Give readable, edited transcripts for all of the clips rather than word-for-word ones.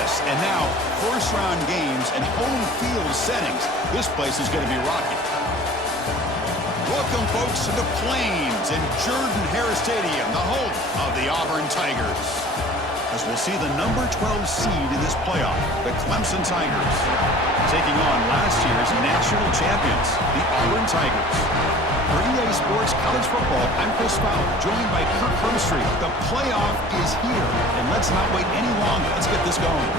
this. And now, first-round games and home field settings. This place is going to be rocking. Welcome, folks, to the Plains in Jordan-Hare Stadium, the home of the Auburn Tigers. As we'll see the number 12 seed in this playoff, the Clemson Tigers, taking on last year's national champions, the Auburn Tigers. For EA Sports College Football, I'm Chris Fowler, joined by Kirk Hermstreet. The playoff is here, and let's not wait any longer. Let's get this going.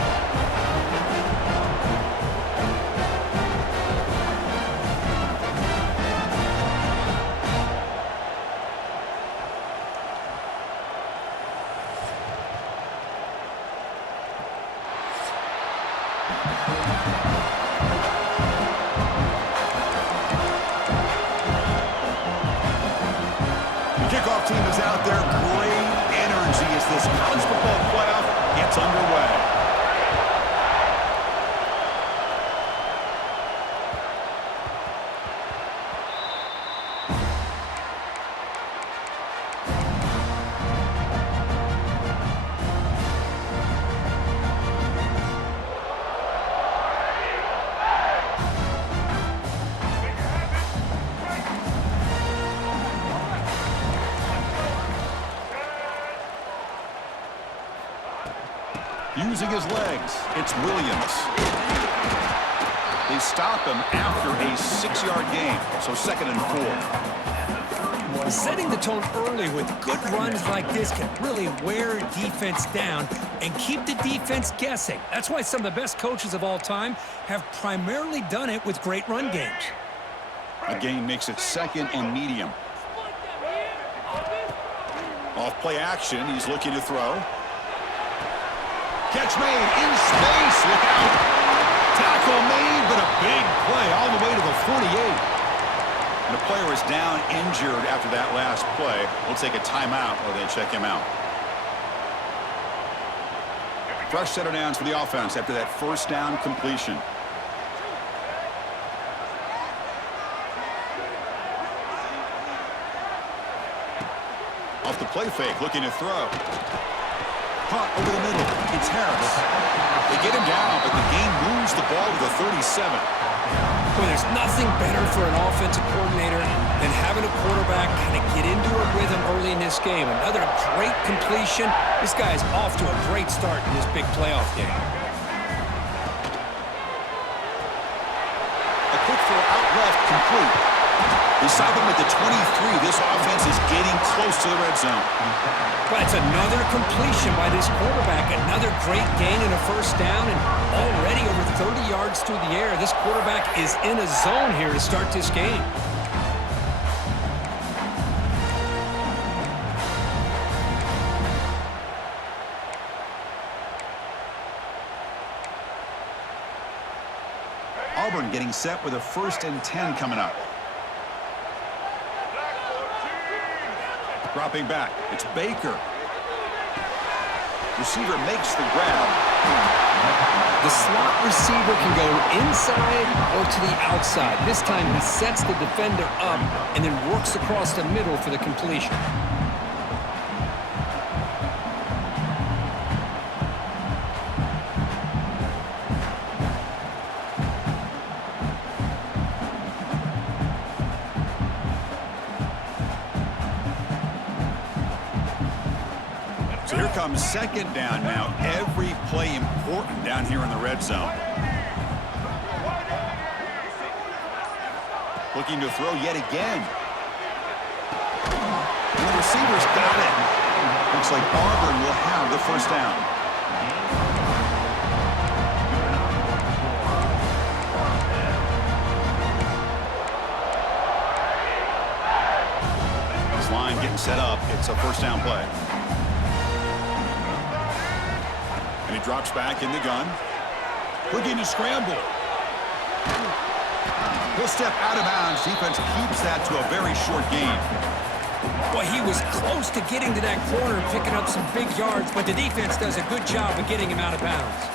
Kickoff team is out there. Great energy as this college football playoff gets underway. Using his legs, it's Williams. They stop him after a 6-yard gain, so 2nd and 4. Setting the tone early with good runs like this can really wear defense down and keep the defense guessing. That's why some of the best coaches of all time have primarily done it with great run games. A gain makes it 2nd and medium. Off play action, he's looking to throw. Catch made in space. Look out. Tackle made, but a big play all the way to the 48. And the player is down injured after that last play. We'll take a timeout while they check him out. Fresh set of downs for the offense after that first down completion. Off the play fake, looking to throw. Caught over the middle. It's Harris. They get him down, but the game moves the ball to the 37. Well, there's nothing better for an offensive coordinator than having a quarterback kind of get into a rhythm early in this game. Another great completion. This guy is off to a great start in this big playoff game. A quick throw out left, complete. They stop him at the 23. This offense is getting close to the red zone. But it's another completion by this quarterback. Another great gain and a first down, and already over 30 yards through the air. This quarterback is in a zone here to start this game. Auburn getting set with a 1st and 10 coming up. Dropping back, it's Baker. Receiver makes the grab. The slot receiver can go inside or to the outside. This time he sets the defender up and then works across the middle for the completion. So here comes 2nd down now. Every play important down here in the red zone. Looking to throw yet again. And the receiver's got it. Looks like Auburn will have the first down. This line getting set up. It's a first down play. And he drops back in the gun. Looking to scramble. He'll step out of bounds. Defense keeps that to a very short gain. Well, he was close to getting to that corner and picking up some big yards, but the defense does a good job of getting him out of bounds.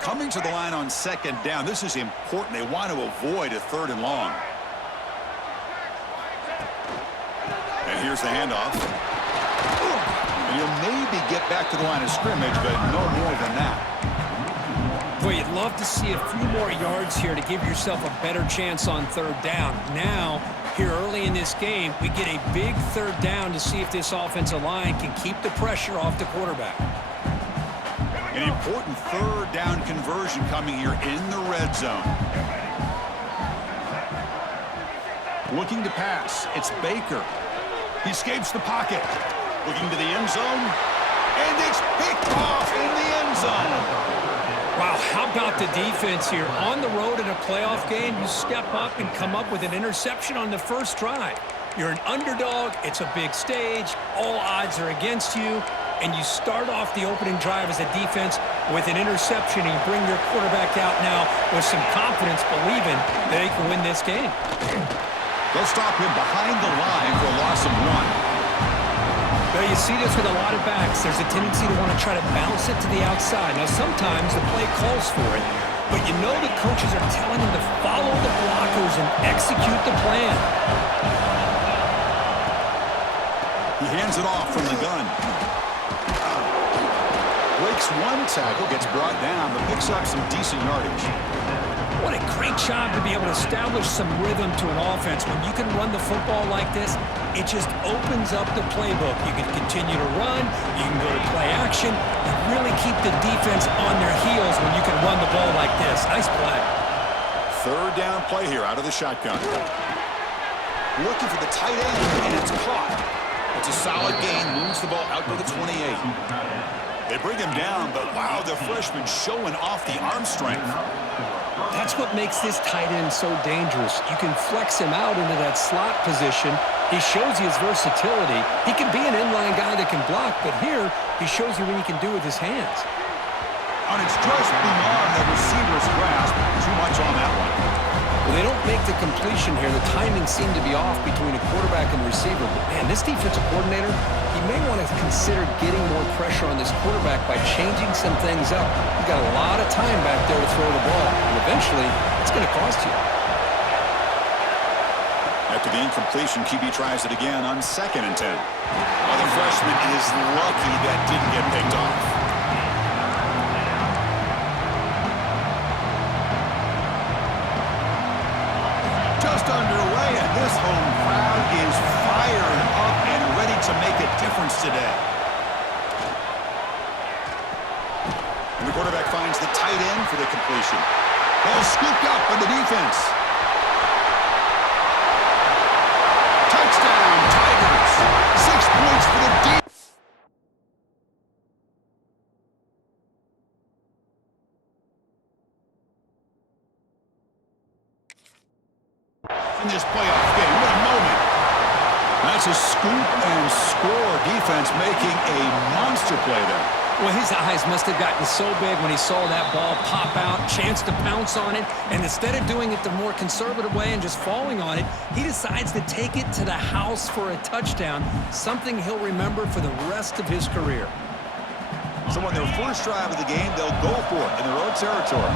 Coming Returning to the line on second down. This is important. They want to avoid a 3rd and long. And here's the handoff. And he'll maybe get back to the line of scrimmage, but no more than that. Boy, you'd love to see a few more yards here to give yourself a better chance on 3rd down. Now, here early in this game, we get a big 3rd down to see if this offensive line can keep the pressure off the quarterback. An important 3rd down conversion coming here in the red zone. Looking to pass. It's Baker. He escapes the pocket. Looking to the end zone. And it's picked off in the end zone. Wow, how about the defense here? On the road in a playoff game, you step up and come up with an interception on the first drive. You're an underdog. It's a big stage. All odds are against you. And you start off the opening drive as a defense with an interception, and you bring your quarterback out now with some confidence, believing that they can win this game. They'll stop him behind the line for a loss of 1. Well, you see this with a lot of backs. There's a tendency to want to try to bounce it to the outside. Now, sometimes the play calls for it, but you know the coaches are telling them to follow the blockers and execute the plan. He hands it off from the gun. Breaks 1 tackle, gets brought down, but picks up some decent yardage. What a great job to be able to establish some rhythm to an offense. When you can run the football like this, it just opens up the playbook. You can continue to run. You can go to play action. You really keep the defense on their heels when you can run the ball like this. Nice play. 3rd down play here out of the shotgun. Looking for the tight end, and it's caught. It's a solid gain. Moves the ball out to the 28. They bring him down, but wow, the freshman showing off the arm strength. That's what makes this tight end so dangerous. You can flex him out into that slot position. He shows you his versatility. He can be an inline guy that can block, but here he shows you what he can do with his hands. And it's just beyond the receiver's grasp. Too much on that one. Well, they don't make the completion here. The timing seemed to be off between a quarterback and receiver. But, man, this defensive coordinator, he may want to consider getting more pressure on this quarterback by changing some things up. He's got a lot of time back there to throw the ball, and eventually it's going to cost you. After the incompletion, QB tries it again on 2nd and 10. Well, the freshman is lucky that didn't get picked off. Underway, and this home crowd is fired up and ready to make a difference today. And the quarterback finds the tight end for the completion. Ball scooped up by the defense. Touchdown, Tigers. 6 points for the defense. In this playoff game. What a moment. That's a scoop and score defense making a monster play there. Well, his eyes must have gotten so big when he saw that ball pop out, chance to pounce on it, and instead of doing it the more conservative way and just falling on it, he decides to take it to the house for a touchdown, something he'll remember for the rest of his career. So on their first drive of the game, they'll go for it in their own territory.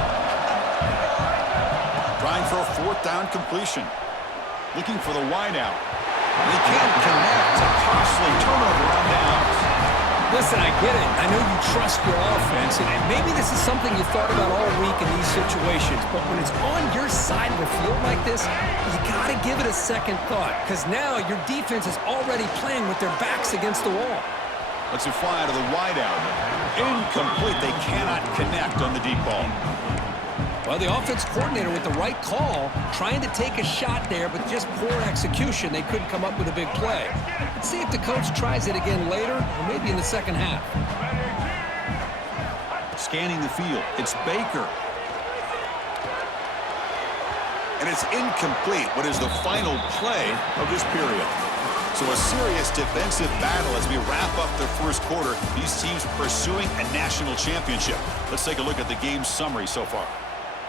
Trying for a 4th down completion. Looking for the wideout. They can't connect. A costly turnover on downs. Listen, I get it. I know you trust your offense, and maybe this is something you thought about all week in these situations, but when it's on your side of the field like this, you got to give it a second thought, because now your defense is already playing with their backs against the wall. Let's fly to the wideout. Incomplete. They cannot connect on the deep ball. Well, the offense coordinator with the right call, trying to take a shot there, but just poor execution. They couldn't come up with a big play. Let's see if the coach tries it again later, or maybe in the second half. Scanning the field, it's Baker. And it's incomplete. What is the final play of this period? So a serious defensive battle as we wrap up the first quarter. These teams pursuing a national championship. Let's take a look at the game summary so far.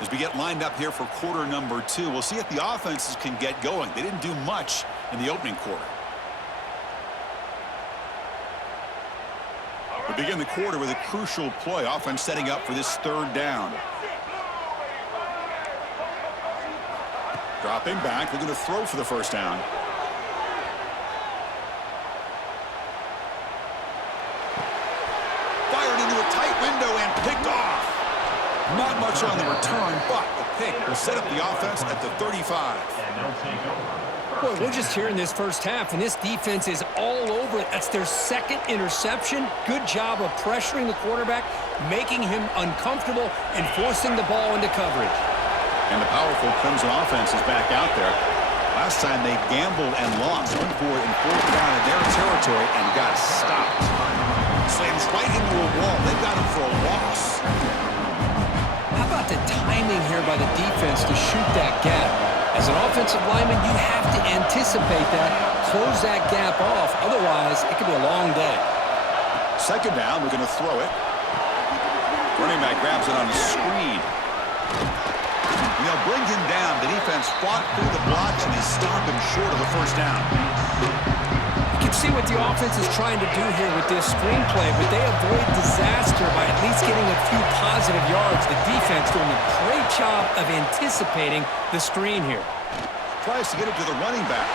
As we get lined up here for quarter number 2, we'll see if the offenses can get going. They didn't do much in the opening quarter. We begin the quarter with a crucial play. Offense setting up for this 3rd down. Dropping back, looking to throw for the first down. Fired into a tight window and picked off. Not much on the return, but the pick will set up the offense at the 35. Boy, we're just here in this first half, and this defense is all over it. That's their second interception. Good job of pressuring the quarterback, making him uncomfortable, and forcing the ball into coverage. And the powerful Clemson offense is back out there. Last time they gambled and lost. Went for it in fourth down in their territory and got stopped. Slams right into a wall. They've got him for a loss. How about the timing here by the defense to shoot that gap? As an offensive lineman, you have to anticipate that, close that gap off. Otherwise, it could be a long day. Second down, we're going to throw it. Running back grabs it on a screen. They'll bring him down. The defense fought through the blocks and is stopping short of the first down. You can see what the offense is trying to do here with this screenplay, but they avoid disaster by at least getting a few positive yards. The defense doing a great job of anticipating the screen here. Tries to get it to the running back.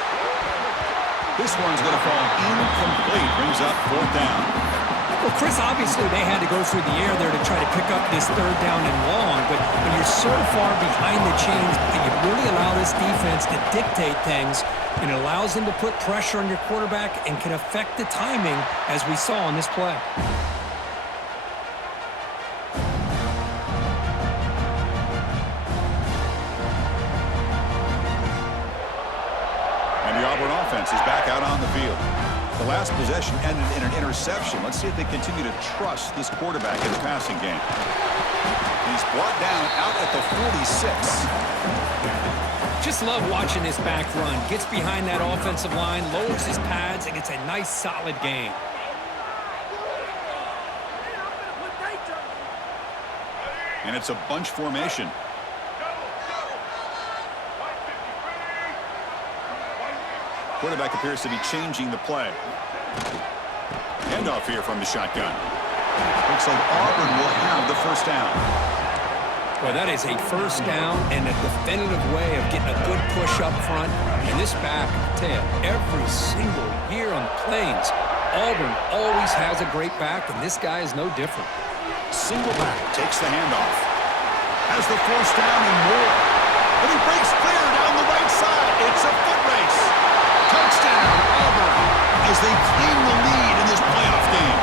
This one's going to fall incomplete. Brings up fourth down. Well, Chris, obviously they had to go through the air there to try to pick up this third down and long, but when you're so far behind the chains and you really allow this defense to dictate things, and it allows them to put pressure on your quarterback and can affect the timing, as we saw on this play. And the Auburn offense is back out on the field. The last possession ended in an interception. Let's see if they continue to trust this quarterback in the passing game. He's brought down out at the 46. Just love watching this back run. Gets behind that offensive line, lowers his pads, and gets a nice, solid gain. And it's a bunch formation. Quarterback appears to be changing the play. Handoff here from the shotgun. Looks like Auburn will have the first down. Well, that is a first down and a definitive way of getting a good push up front. And this back, I tell you, every single year on the Plains, Auburn always has a great back, and this guy is no different. Single back takes the handoff. Has the first down and more. And he breaks clear down the right side. It's a foot race. Touchdown, Auburn, as they claim the lead in this playoff game.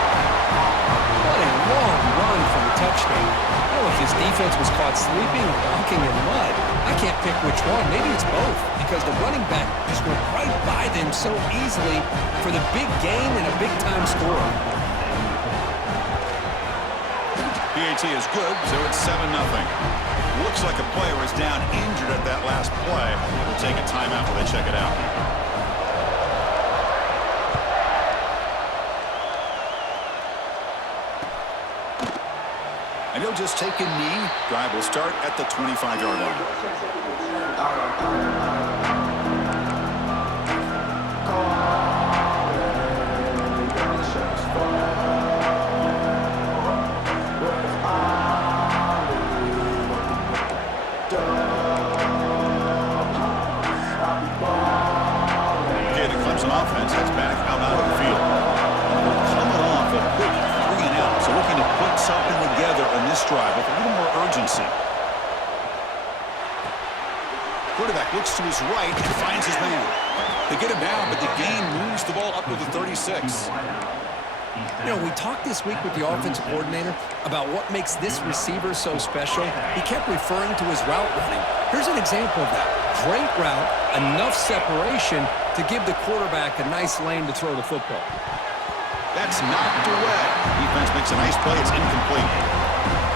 What a long run for the touchdown. I don't know if his defense was caught sleeping or walking in mud. I can't pick which one. Maybe it's both, because the running back just went right by them so easily for the big gain and a big-time score. PAT is good, so it's 7-0. Looks like a player is down injured at that last play. We'll take a timeout while they check it out. And he'll just take a knee. Drive will start at the 25-yard line. Okay, the Clemson offense heads back out onto the field. We're coming off a quick 3-and-out, so looking to put something together on this drive with a little more urgency. Quarterback looks to his right and finds his man. They get him down, but the gain moves the ball up to the 36. You know, we talked this week with the offensive coordinator about what makes this receiver so special. He kept referring to his route running. Here's an example of that. Great route, enough separation to give the quarterback a nice lane to throw the football. That's knocked away. Defense makes a nice play. It's incomplete.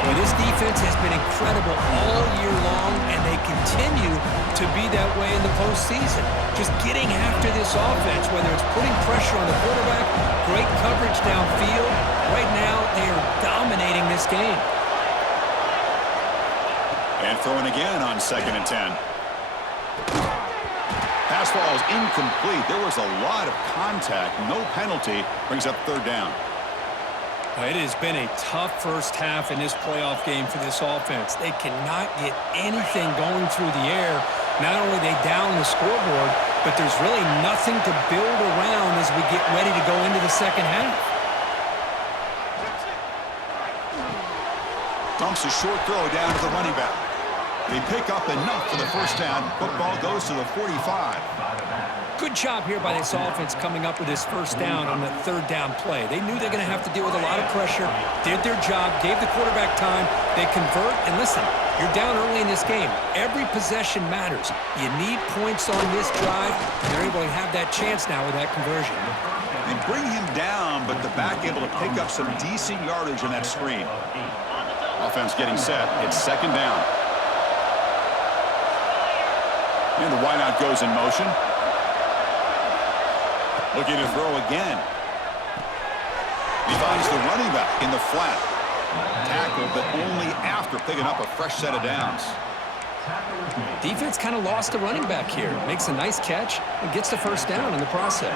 Well, this defense has been incredible all year long, and they continue to be that way in the postseason. Just getting after this offense, whether it's putting pressure on the quarterback, great coverage downfield. Right now, they are dominating this game. And throwing again on 2nd and 10. Pass ball is incomplete. There was a lot of contact. No penalty. Brings up 3rd down. It has been a tough first half in this playoff game for this offense. They cannot get anything going through the air, Not only they down the scoreboard, but there's really nothing to build around as we get ready to go into the second half. Dumps a short throw down to the running back. They pick up enough for the first down. Football goes to the 45. Good job here by this offense coming up with this first down on the third down play. They knew they're going to have to deal with a lot of pressure, did their job, gave the quarterback time. They convert, and listen, you're down early in this game. Every possession matters. You need points on this drive, and they're able to have that chance now with that conversion. They bring him down, but the back able to pick up some decent yardage on that screen. Offense getting set. It's second down. And the wideout goes in motion. Looking to throw again. He finds the running back in the flat. Tackle, but only after picking up a fresh set of downs. Defense kind of lost the running back here. Makes a nice catch and gets the first down in the process.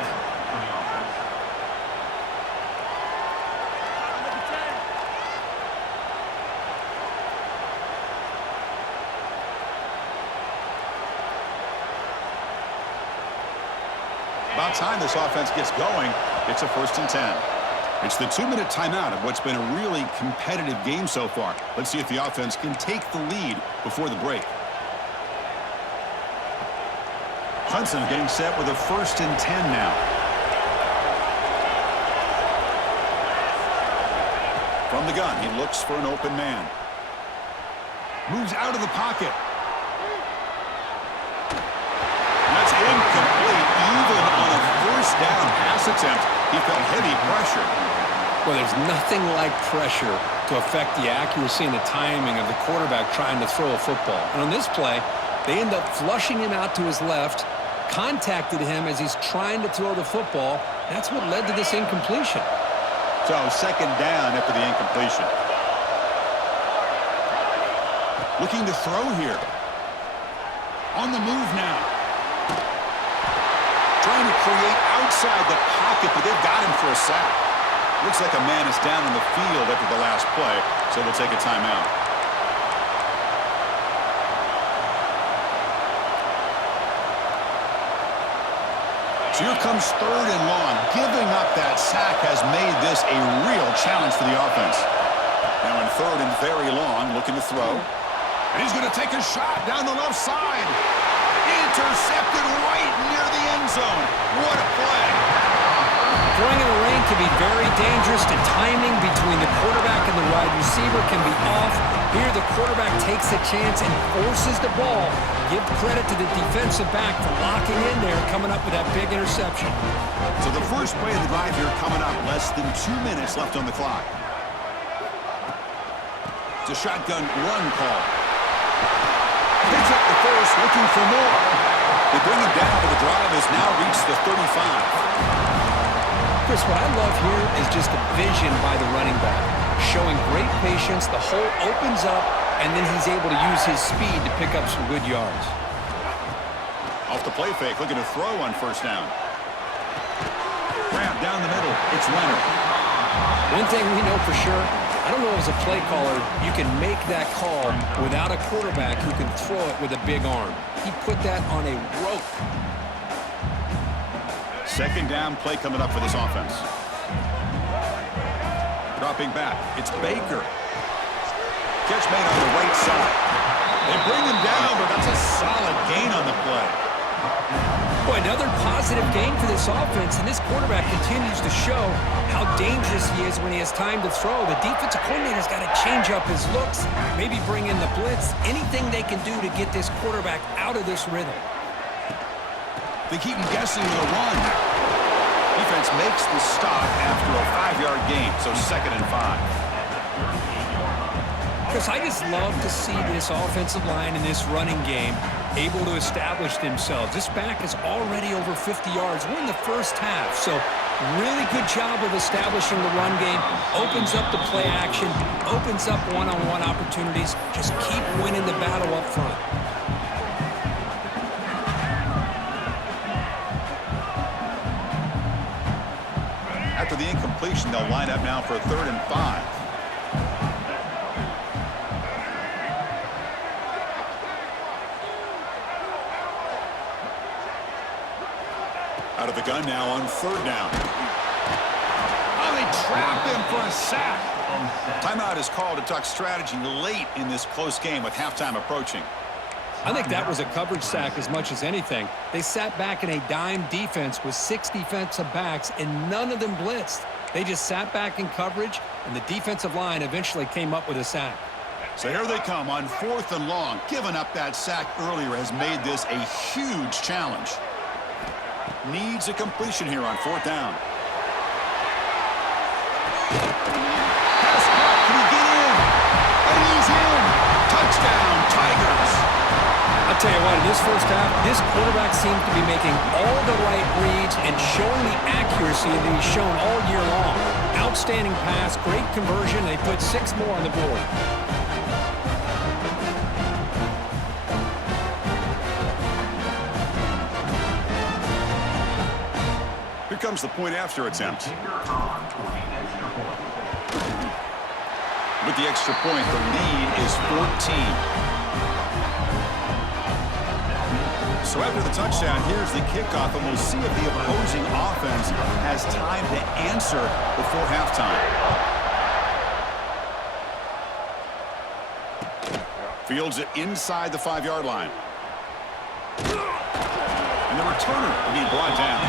About time this offense gets going. It's a 1st and 10. It's the 2-minute timeout of what's been a really competitive game so far. Let's see if the offense can take the lead before the break. Clemson getting set with a 1st and 10 now. From the gun, he looks for an open man. Moves out of the pocket. That's incomplete. Even on a first down pass attempt, he felt heavy pressure. Well, there's nothing like pressure to affect the accuracy and the timing of the quarterback trying to throw a football. And on this play, they end up flushing him out to his left, contacted him as he's trying to throw the football. That's what led to this incompletion. So second down after the incompletion. Looking to throw here. On the move now. Trying to create outside the pocket, but they've got him for a sack. Looks like a man is down on the field after the last play, so they'll take a timeout. So here comes 3rd and long. Giving up that sack has made this a real challenge for the offense. Now in 3rd and very long, looking to throw. And he's going to take a shot down the left side. Intercepted right near the end zone. What a play. Throwing in the rain can be very dangerous. The timing between the quarterback and the wide receiver can be off. Here the quarterback takes a chance and forces the ball. Give credit to the defensive back for locking in there, coming up with that big interception. So the first play of the drive here coming up, less than 2 minutes left on the clock. It's a shotgun run call. Picks up the first, looking for more. They bring him down, but the drive has now reached the 35. Chris, what I love here is just the vision by the running back. Showing great patience, the hole opens up, and then he's able to use his speed to pick up some good yards. Off the play fake, looking to throw on first down. Grab down the middle, it's Leonard. One thing we know for sure, I don't know as a play caller, you can make that call without a quarterback who can throw it with a big arm. He put that on a rope. Second down play coming up for this offense. Dropping back, it's Baker. Catch made on the right side. They bring him down, but that's a solid gain on the play. Boy, another positive game for this offense, and this quarterback continues to show how dangerous he is when he has time to throw. The defensive coordinator's got to change up his looks, maybe bring in the blitz, anything they can do to get this quarterback out of this rhythm. They keep him guessing with a run. Defense makes the stop after a 5-yard gain, so 2nd and 5. Chris, I just love to see this offensive line in this running game able to establish themselves. This back is already over 50 yards. We're in the first half, so really good job of establishing the run game. Opens up the play action, opens up one-on-one opportunities. Just keep winning the battle up front. After the incompletion, they'll line up now for a 3rd and 5. Out of the gun now on 3rd down. Oh, they trap him for a sack. Timeout is called to talk strategy late in this close game with halftime approaching. I think that was a coverage sack as much as anything. They sat back in a dime defense with 6 defensive backs, and none of them blitzed. They just sat back in coverage, and the defensive line eventually came up with a sack. So here they come on 4th and long. Giving up that sack earlier has made this a huge challenge. Needs a completion here on 4th down. Pass caught. Can he get in? And he's in. Touchdown, Tigers. I'll tell you what, in this first half, this quarterback seems to be making all the right reads and showing the accuracy that he's shown all year long. Outstanding pass, great conversion. They put 6 more on the board. Here comes the point after attempt. With the extra point, the lead is 14. So after the touchdown, here's the kickoff, and we'll see if the opposing offense has time to answer before halftime. Fields it inside the 5-yard line. And the returner will be brought down.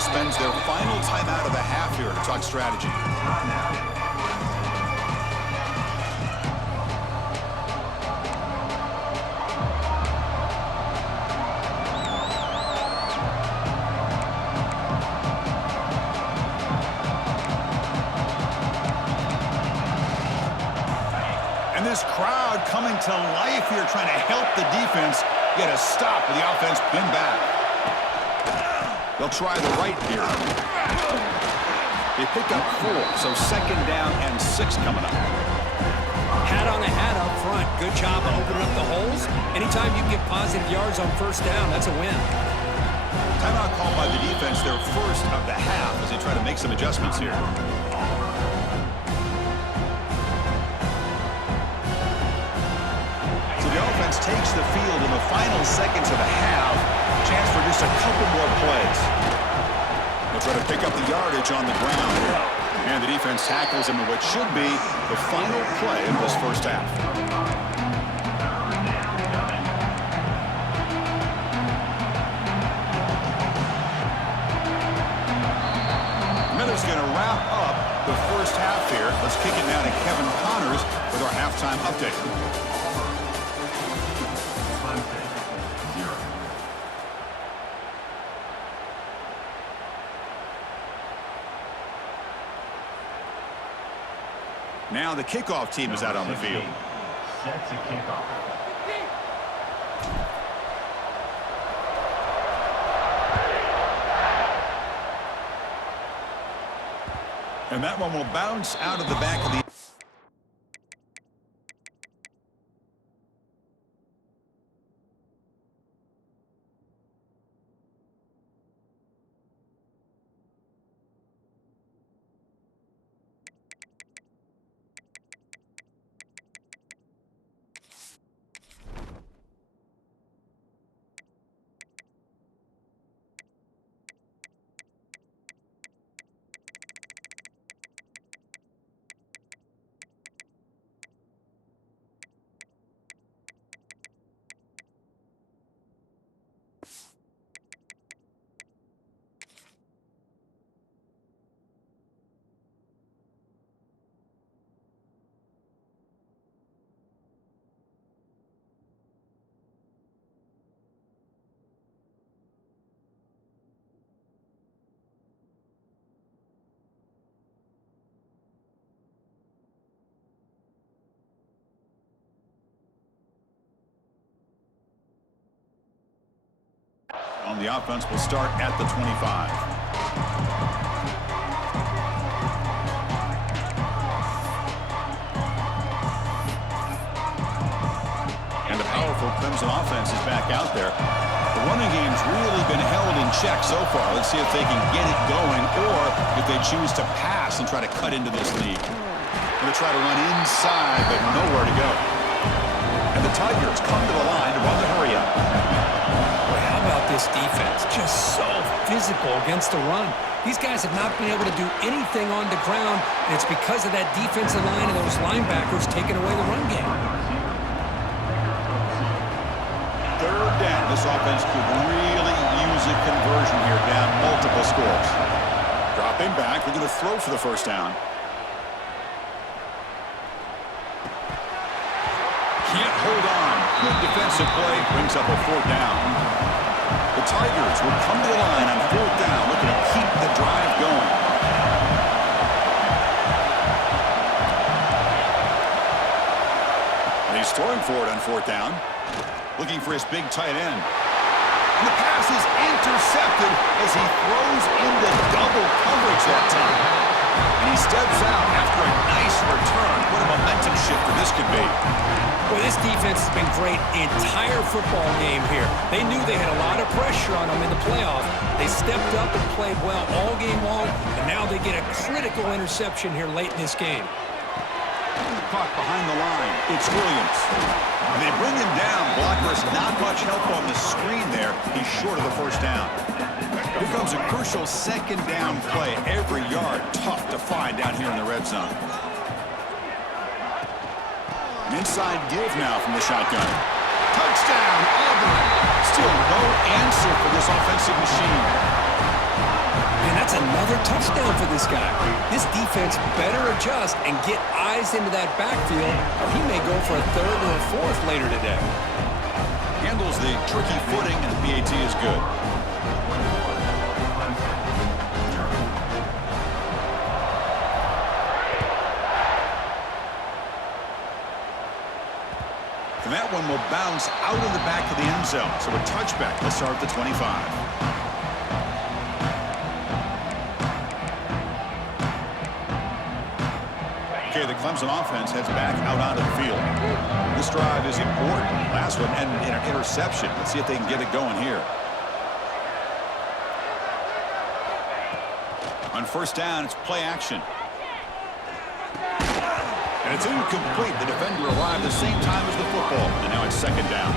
Spends their final timeout of the half here to talk strategy. And this crowd coming to life here, trying to help the defense get a stop with the offense pinned back. They'll try the right here. They pick up 4, so 2nd down and 6 coming up. Hat on a hat up front. Good job of opening up the holes. Anytime you get positive yards on 1st down, that's a win. Timeout called by the defense, their first of the half, as they try to make some adjustments here. So the offense takes the field in the final seconds of the half. Chance for just a couple more plays. They'll try to pick up the yardage on the ground. And the defense tackles him in what should be the final play of this first half. Miller's going to wrap up the first half here. Let's kick it now to Kevin Connors with our halftime update. Now the kickoff team is out on the field. Set to kickoff. And that one will bounce out of the back of the... On the offense will start at the 25. offense is back out there. The running game's really been held in check so far. Let's see if they can get it going or if they choose to pass and try to cut into this lead. Going to try to run inside, but nowhere to go. And the Tigers come to the line to run the hurry-up. Boy, how about this defense? Just so physical against the run. These guys have not been able to do anything on the ground, and it's because of that defensive line and those linebackers taking away the run game. Third down. This offense could really use a conversion here, down multiple scores. Dropping back. They're going to throw for the first down. Can't hold on. Good defensive play. Brings up a fourth down. The Tigers will come to the line on fourth down, looking to keep the drive going. And he's throwing for it on fourth down. Looking for his big tight end. And the pass is intercepted as he throws into double coverage that time. And he steps out after a nice return. What a momentum shifter this could be. Well, this defense has been great the entire football game here. They knew they had a lot of pressure on them in the playoff. They stepped up and played well all game long, and now they get a critical interception here late in this game. Caught behind the line. It's Williams. And they bring him down. Blockers not much help on the screen there. He's short of the first down. Here comes a crucial second down play. Every yard tough to find down here in the red zone. An inside give now from the shotgun. Touchdown, Auburn. Still no answer for this offensive machine. And that's another touchdown for this guy. This defense better adjust and get eyes into that backfield, or he may go for a third or a fourth later today. Handles the tricky footing, and the PAT is good. And that one will bounce out of the back of the end zone. So a touchback. Let's start at the 25. Okay, the Clemson offense heads back out onto the field. This drive is important. Last one ended in an interception. Let's see if they can get it going here. On first down, it's play action. And it's incomplete. The defender arrived the same time as the football. And now it's second down.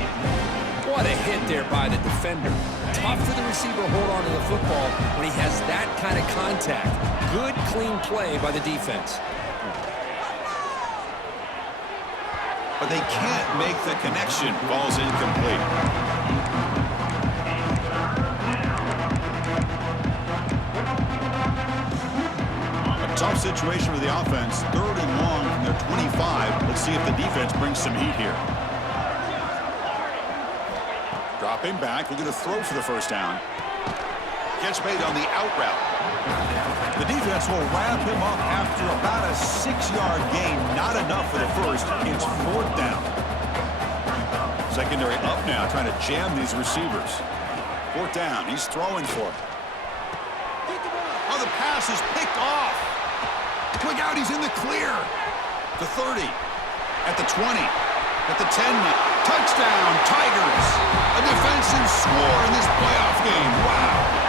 What a hit there by the defender. Tough for the receiver to hold on to the football when he has that kind of contact. Good, clean play by the defense. But they can't make the connection. Ball's incomplete. Tough situation for the offense. Third and long from their 25. Let's see if the defense brings some heat here. Dropping back. They're going to throw for the first down. Catch made on the out route. The defense will wrap him up after about a 6-yard gain. Not enough for the first. It's fourth down. Secondary up now, trying to jam these receivers. Fourth down. He's throwing for it. Oh, the pass is picked off. Look out, he's in the clear. The 30, at the 20, at the 10 now. Touchdown, Tigers. A defensive score in this playoff game. Wow.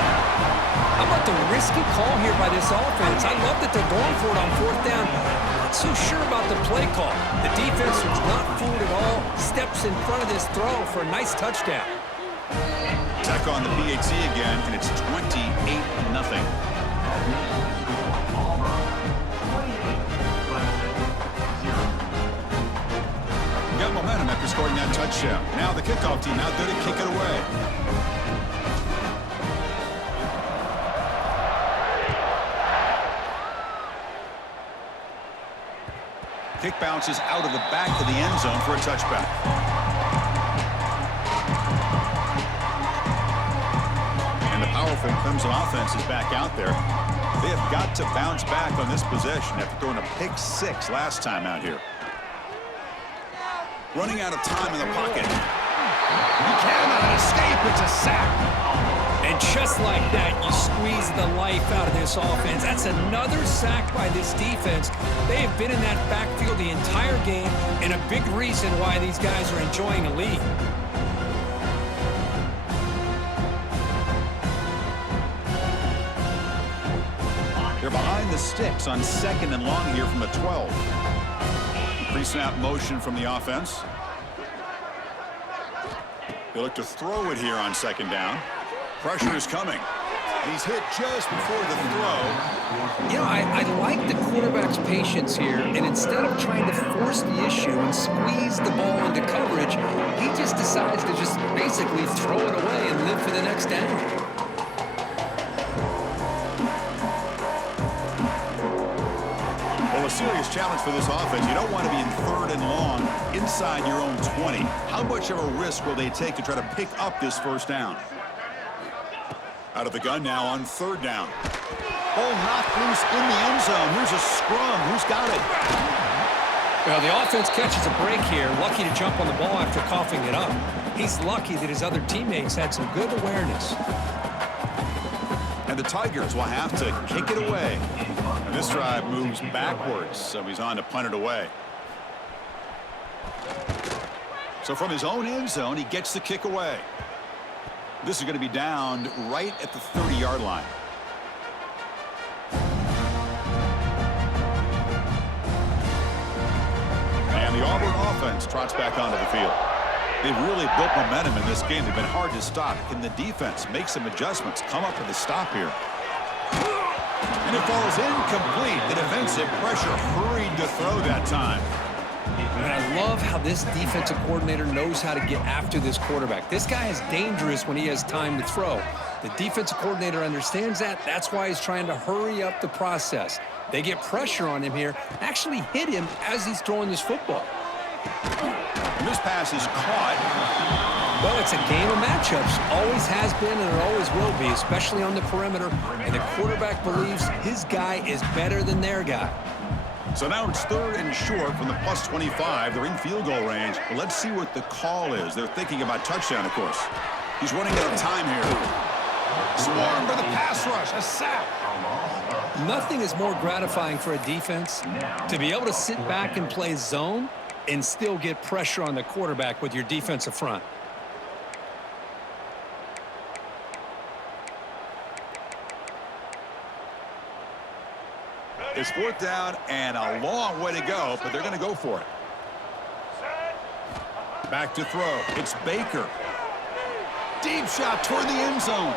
How about the risky call here by this offense? I love that they're going for it on fourth down. Not so sure about the play call. The defense was not fooled at all. Steps in front of this throw for a nice touchdown. Check on the PAT again, and it's 28-0. Got momentum after scoring that touchdown. Now the kickoff team out there to kick it away. Kick bounces out of the back of the end zone for a touchback. And the powerful Clemson offense is back out there. They have got to bounce back on this possession after throwing a pick 6 last time out here. Running out of time in the pocket. He cannot escape. It's a sack. And just like that, you squeeze the life out of this offense. That's another sack by this defense. They have been in that backfield the entire game, and a big reason why these guys are enjoying a lead. behind the sticks on 2nd and long here from the 12. Pre-snap motion from the offense. They look to throw it here on 2nd down. Pressure is coming. He's hit just before the throw. You know, I like the quarterback's patience here, and instead of trying to force the issue and squeeze the ball into coverage, he just decides to just basically throw it away and live for the next down. Well, a serious challenge for this offense. You don't want to be in 3rd and long inside your own 20. How much of a risk will they take to try to pick up this 1st down? Out of the gun now on 3rd down. Ball knocked loose in the end zone. Here's a scrum. Who's got it? Well, the offense catches a break here. Lucky to jump on the ball after coughing it up. He's lucky that his other teammates had some good awareness. And the Tigers will have to kick it away. And this drive moves backwards, so he's on to punt it away. So from his own end zone, he gets the kick away. This is going to be down right at the 30-yard line. And the Auburn offense trots back onto the field. They've really built momentum in this game. They've been hard to stop. Can the defense make some adjustments, come up with a stop here? And it falls incomplete. The defensive pressure hurried to throw that time. And I love how this defensive coordinator knows how to get after this quarterback. This guy is dangerous when he has time to throw. The defensive coordinator understands that. That's why he's trying to hurry up the process. They get pressure on him here, actually hit him as he's throwing this football. And this pass is caught. Well, it's a game of matchups. Always has been and it always will be, especially on the perimeter. And the quarterback believes his guy is better than their guy. So now it's 3rd and short from the plus 25. They're in field goal range. Well, let's see what the call is. They're thinking about touchdown, of course. He's running out of time here. Swarm for the pass rush. A sack. Nothing is more gratifying for a defense to be able to sit back and play zone and still get pressure on the quarterback with your defensive front. It's 4th down and a long way to go, but they're going to go for it. Back to throw. It's Baker. Deep shot toward the end zone.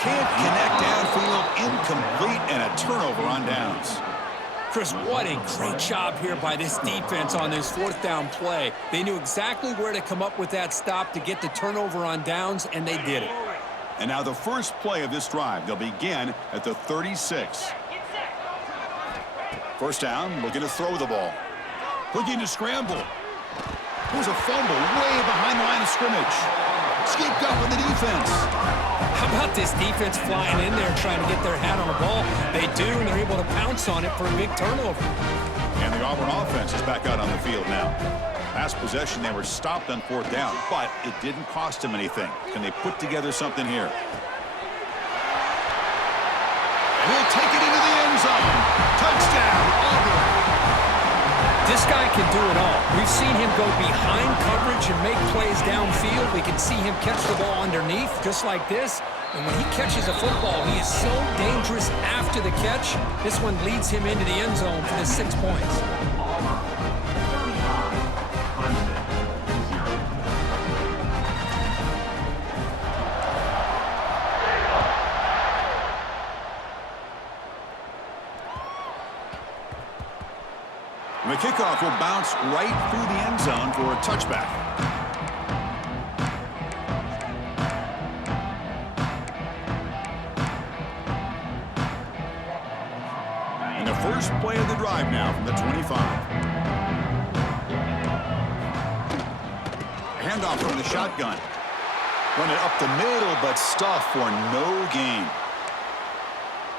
Can't connect downfield. Incomplete and a turnover on downs. Chris, what a great job here by this defense on this 4th down play. They knew exactly where to come up with that stop to get the turnover on downs, and they did it. And now the first play of this drive. They'll begin at the 36. 1st down, looking to throw the ball. Looking to scramble. There's a fumble way behind the line of scrimmage. Scooped up with the defense. How about this defense flying in there trying to get their hat on the ball? They do, and they're able to pounce on it for a big turnover. And the Auburn offense is back out on the field now. Last possession, they were stopped on 4th down, but it didn't cost them anything. Can they put together something here? And he'll take it into the end zone. Touchdown, Auburn. This guy can do it all. We've seen him go behind coverage and make plays downfield. We can see him catch the ball underneath, just like this. And when he catches a football, he is so dangerous after the catch. This one leads him into the end zone for the 6 points. The kickoff will bounce right through the end zone for a touchback. And the first play of the drive now from the 25. Handoff from the shotgun. Run it up the middle, but stuffed for no gain.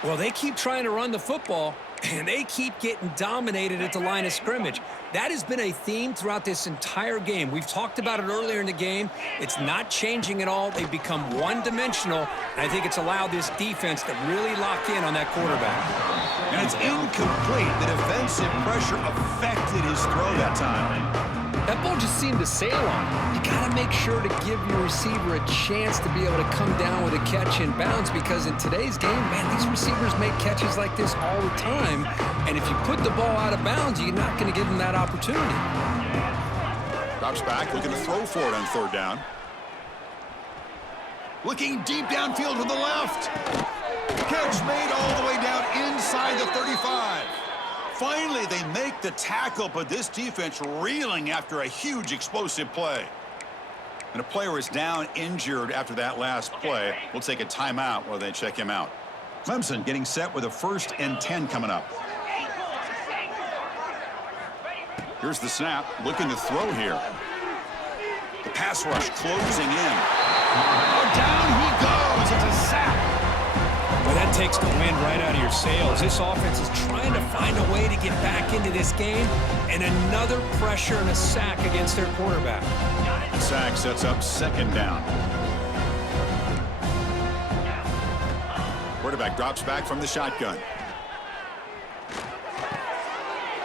Well, they keep trying to run the football, and they keep getting dominated at the line of scrimmage. That has been a theme throughout this entire game. We've talked about it earlier in the game. It's not changing at all. They've become one-dimensional, and I think it's allowed this defense to really lock in on that quarterback. And it's incomplete. The defensive pressure affected his throw that time. That ball just seemed to sail on him. You got to make sure to give your receiver a chance to be able to come down with a catch and bounce, because in today's game, man, these receivers make catches like this all the time. And if you put the ball out of bounds, you're not going to give them that opportunity. Drops back, looking to throw for it on third down. Looking deep downfield to the left. Catch made all the way down inside the 35. Finally, they make the tackle, but this defense reeling after a huge explosive play. And a player is down injured after that last play. We'll take a timeout while they check him out. Clemson getting set with a 1st and 10 coming up. Here's the snap, looking to throw here. The pass rush closing in. Oh, down he goes. It's a sack. Well, that takes the wind right out of your sails. This offense is trying to find a way to get back into this game, and another pressure and a sack against their quarterback. The sack sets up 2nd down. Quarterback drops back from the shotgun.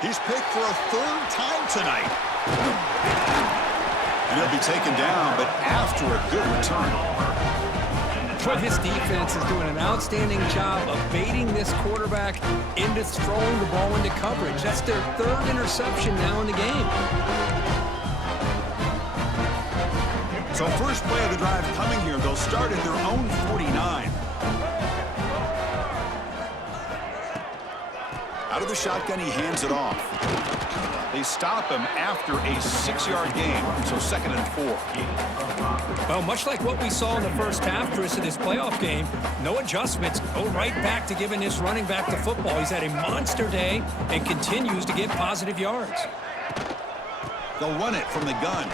He's picked for a 3rd time tonight. And he'll be taken down, but after a good return. But this defense is doing an outstanding job of baiting this quarterback into throwing the ball into coverage. That's their 3rd interception now in the game. So first play of the drive coming here. They'll start at their own 49. Out of the shotgun, he hands it off. They stop him after a 6-yard gain, so 2nd and 4. Well, much like what we saw in the first half, Chris, of this playoff game, no adjustments. Go right back to giving this running back the football. He's had a monster day and continues to get positive yards. They'll run it from the gun.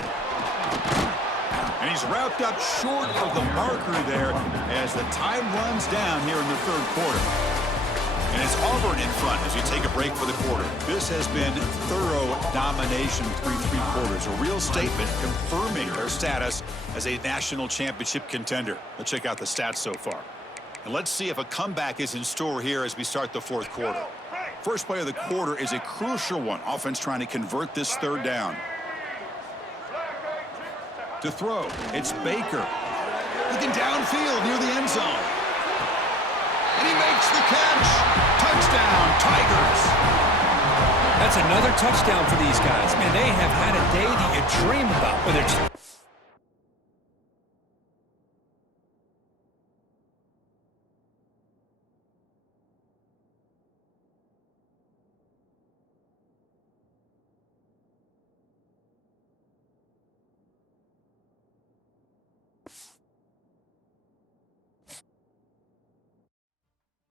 And he's wrapped up short of the marker there as the time runs down here in the 3rd quarter. And it's Auburn in front as we take a break for the quarter. This has been thorough domination through 3 quarters. A real statement confirming their status as a national championship contender. Let's check out the stats so far. And let's see if a comeback is in store here as we start the 4th quarter. First play of the quarter is a crucial one. Offense trying to convert this 3rd down. To throw, it's Baker. Looking downfield near the end zone. And he makes the catch. Touchdown, Tigers. That's another touchdown for these guys, and they have had a day that you dream about, whether it's